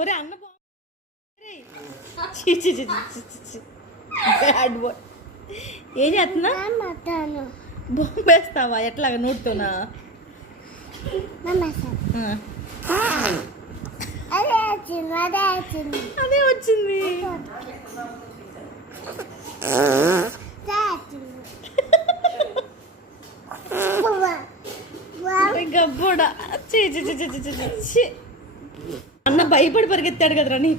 ఒరే అన్న bad boy. ఏం చేస్తున్నా? బొమ్మేస్తావా? ఎట్లాగా నోటితోనా? అదే వచ్చింది. గబ్బోడా. అన్న భయపడి పరిగెత్తాడు కదరా నీ